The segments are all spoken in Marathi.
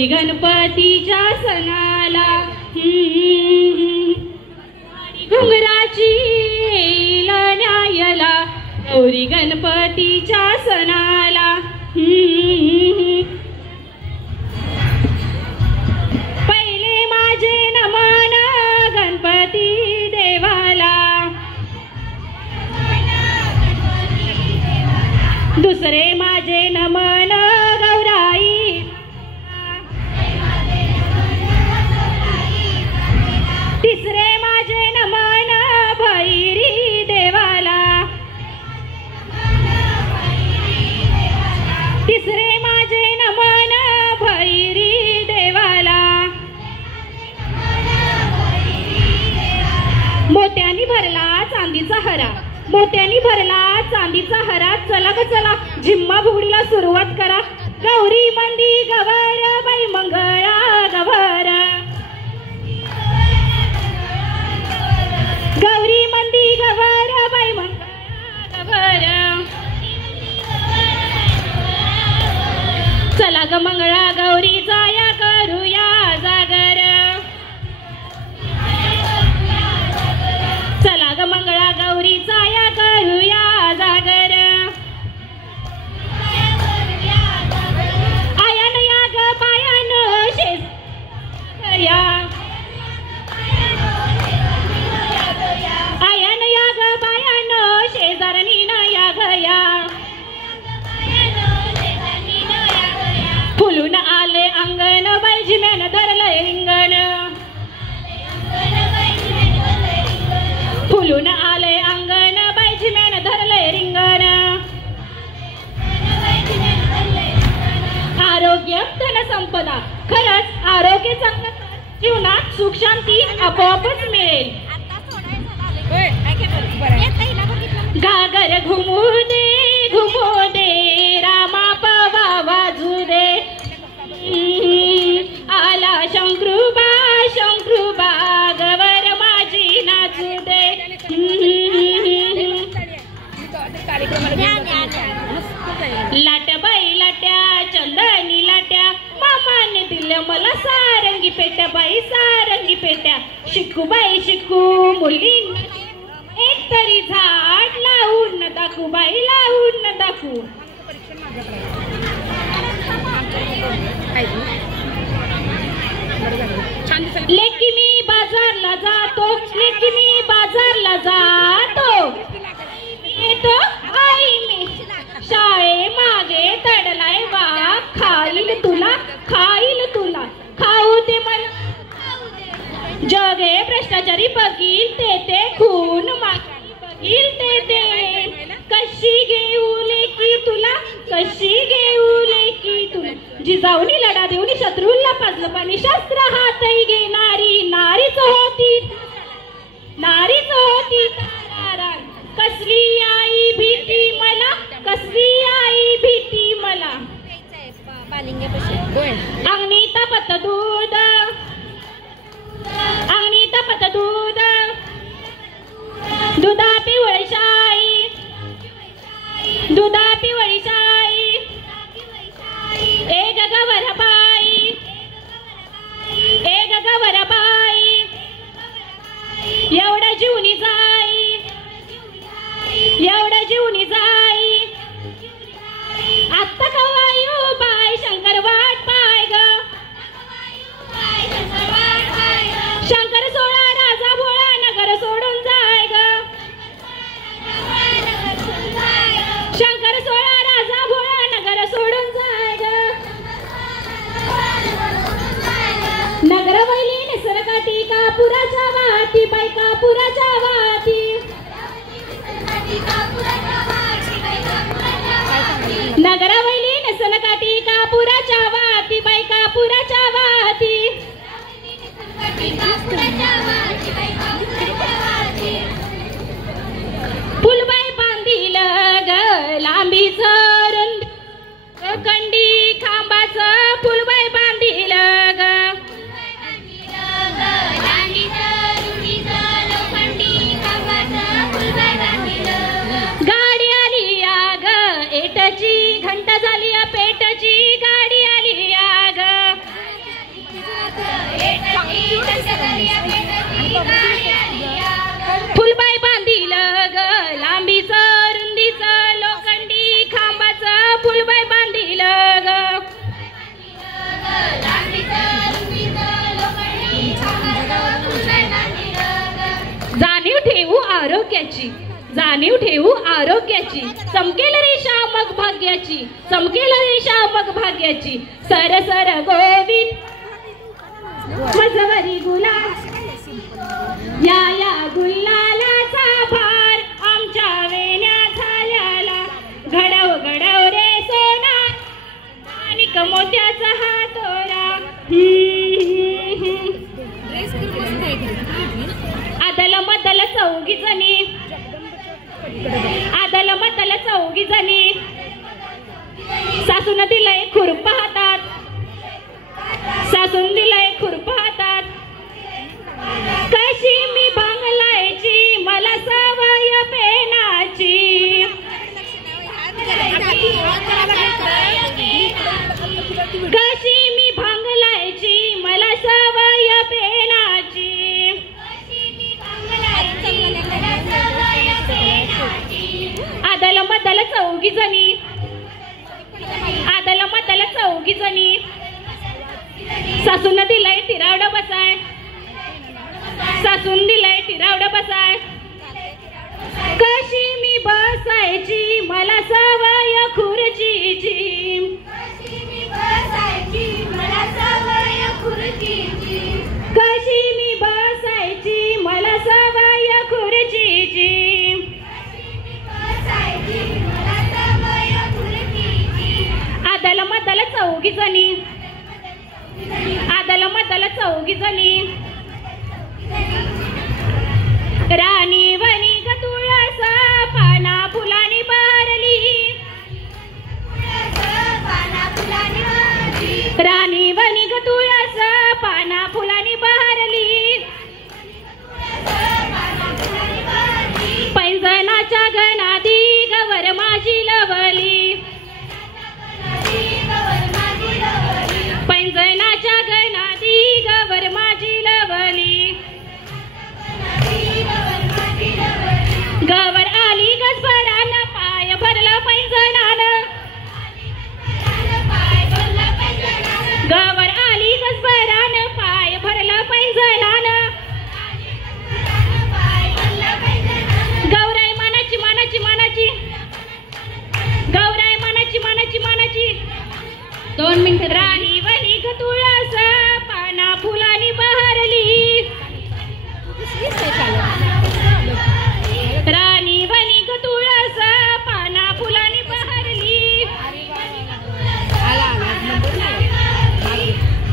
गौरी गणपतीच्या सणाला घुंगराची येईल न्यायला गौरी गणपतीच्या सणाला पहिले माझे नमन गणपती देवाला दुसरे माझे नमन गौराई तिसरे माझे नमन भैरी देवाला तिसरे माझे नमन भैरी देवाला मोत्यांनी भरला चांदीचा हरा मोत्यांनी भरला चांदीचा हरा चला ग चला झिम्मा फुगडीला सुरुवात करा गौरी मंदी गवर बाई मंगळा गवर गौरी मंदी गवर बाई मंगळा गवर चला ग मंगळा गौरी जाया करूया जागर चला ग मंगळा गौरी जाया करूया जागर आयान या ग पायान शेज या आयान या ग पायान शेजारनी न या गया फुलून आले अंगण बाई झिम्यान धरलंय रिंगण फुलून आले अंगण बाई झिम्यान धरलंय रिंगण आरोग्य धन संपदा खरंच आरोग्य चांगलं जीवनात सुख शांती आपोआपच मिळेल गागर घुमू दे रामा पवा वाजू दे आला शंकरूबा गवर माझी नाचू दे लाट्या बाई लाट्या चंदनी लाट्या मामाने दिलं मला सारंगी पेट्या बाई सारंगी पेट्या शिकू बाई शिकू मुलींना एक तरी झाड लावून न दाखवू बाई लावून न दाखवू लेकी मी बाजारला जातो लेकी मी बाजारला जातो येतो आई मी शाळे मागे तडलाय वा खाईल तुला खाऊ दे मला जगे भ्रष्टाचारी बघील ते खून मागाई बघील ते कशी घेऊ लेकी तुला जिजाऊनी लढा देऊनी शत्रूला पाजलं पाणी शस्त्र हातही घेणारी नारीच होती कसली आई भीती मला अंगणी तापत दूध दुधा पिवळी शाई एक गवर बाई एवढा जीवनी जाई आत्ता कवायू बाई शंकर वाट पाय ग शंकर सोळा राजा भोळा नगर सोडून जाय ग शंकर सोळा राजा भोळा नगर सोडून जाय ग नगर वैली निसर्गाटी कापुराच्या वाटी बाई कापुराच्या वाटी नगर वैली निसर्गाटी कापुराच्या वाटी बाई कापुराच्या वाटी फुलबाई बांधील ग लांबीच रुंद कंडी खांबाचं फुलबाई बांधील ग गाडी आली ग एटाची घंटा झाली पेट आरोग्याची, जाणीव ठेवू आरोग्याची, चमकेल रेषा मग भाग्याची, चमकेल रेषा मग भाग्याची. सर सर गोविंद मजवरी गुलाल, या या गुलालाचा भार आमच्या वेण्या झाल्याला. घडव घडव रे सोना आणि मोत्याचा हातोरा. आदल मदल चौघी जणी, आदल मदल चौघी जणी, सासून दिलंय खुरप हातात, सासून दिलंय खुरप हातात. कशी मी भांगलायची मला सवय पेनाची, कशी मी भांगलायची मला सवय पेनाची. आदल मदल चौघी जणी, आदल मदल चौघी जणी, सासून दिलंय तिरावड बसाय, सासून दिलंय तिरावड बसाय. कशी मी बसायची मला सवय खुर्चीची, कशी मी बसायची मला सवय खुर्चीची, कशी मी बसायची मला सवय खुर्चीची. आदल मदल चौघी जणी, आदल मदल चौघी जणी, राणी वनी ग तुळस पाना फुलानी बहरली, राणी वनी ग तुळस पाना फुलानी बहरली. पैंजणाच्या गणादी गवर माझी लवली, पैंजणाच्या गणादी गवर माझी लवली. गवर आली गजबरान पाय भरला पैंजणान, गवर आली गजबरान पाय भरला पैंजणान. गौराई मानाची मानाची मानाची, गौराई मानाची मानाची मानाची. 2 मिनिट. राणी वनी ग तुळस पाना फुलानी बहरली, राणी वनी ग तुळस पाना फुलानी बहरली.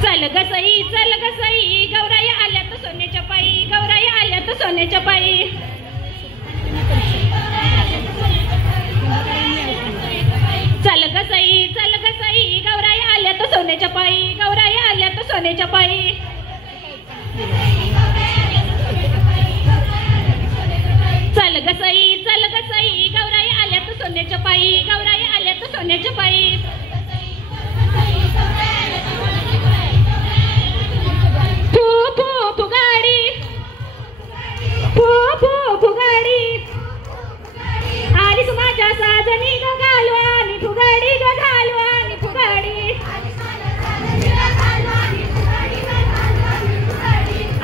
चल ग सई चल ग सई गौराई आल्यात सोन्याच्या पायी, गौराई आल्यात सोन्याच्या पायी. चल ग सई गौराई आल्यात सोन्याच्या पायी, गौराई आल्यात सोन्याच्या पायी. चल ग सई गौराई आल्यात सोन्याच्या पायी, गौराई आल्यात सोन्याच्या पायी. फू फू फुगाडी, फू फू फुगाडी, आलीस माझ्या साजनी ग घालवानी फुगाडी ग घालवानी फुगाडी.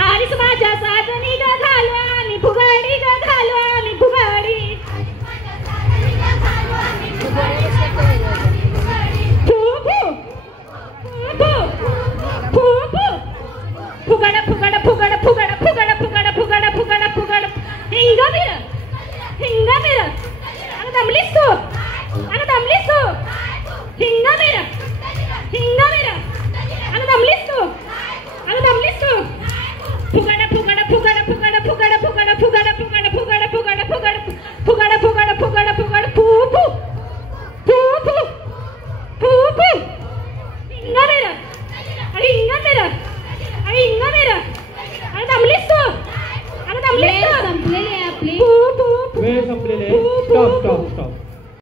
आलीस माझ्या साजनी ग घालवानी फुगाडी ग घालवानी फुगाडी. फू फू फू फू फू फुगड फुगड फुगड फुगड फुगड फुगड फुगड फुगड फुगड. हिंगा मिर, हिंगा मिर. अगं दमलीस तू, अगं दमलीस तू. हिंगा मिर.